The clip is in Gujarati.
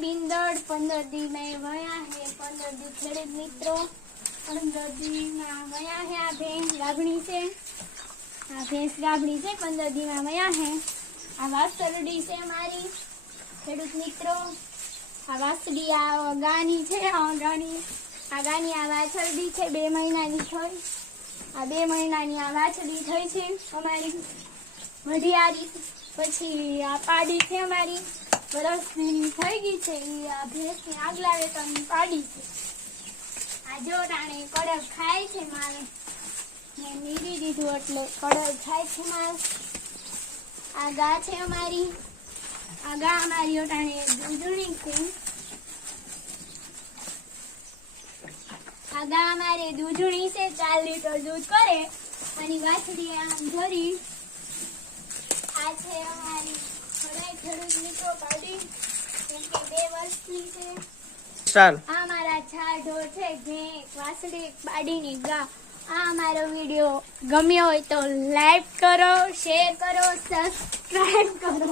बिंदड़ 15 दी में वया है 15 दी खेड़ूत मित्रों 15 दी में वया है आ भैंस गाभणी से 15 दी में वया है आ वासरडी से हमारी खेड़ूत मित्रों आ वासडी आ गानी है आ गानी आ वाछरडी है 2 महीनानी थई आ 2 महीनानी आ वाछडी थई छे हमारी वढियारी પછી આ પાડી છે અમારી વર્ષની થઈ ગઈ છે ઈ આ ભેંસની આગલા વેતનની પાડી છે આ જો રાણે કડક ખાય છે મારે મેં નીરી દીધું એટલે કડક ખાય છે મારે આ ગા છે અમારી આ ગા અમારી ઓટાણે દૂધણી છે આ ગા અમારે દૂધણી છે 4 લીટર दूध करे અને વાછડી આમ ધરી આ છે અમારી ખરાઈ ખેડૂત મિત્રો પાડી કેમ કે 2 વર્ષની છે ચાલ આ મારા 4 ઢોર છે ભેંસ વાસળી પાડીની ગા આ અમારો વિડિયો ગમ્યો હોય તો લાઈક કરો શેર કરો સબસ્ક્રાઇબ કરો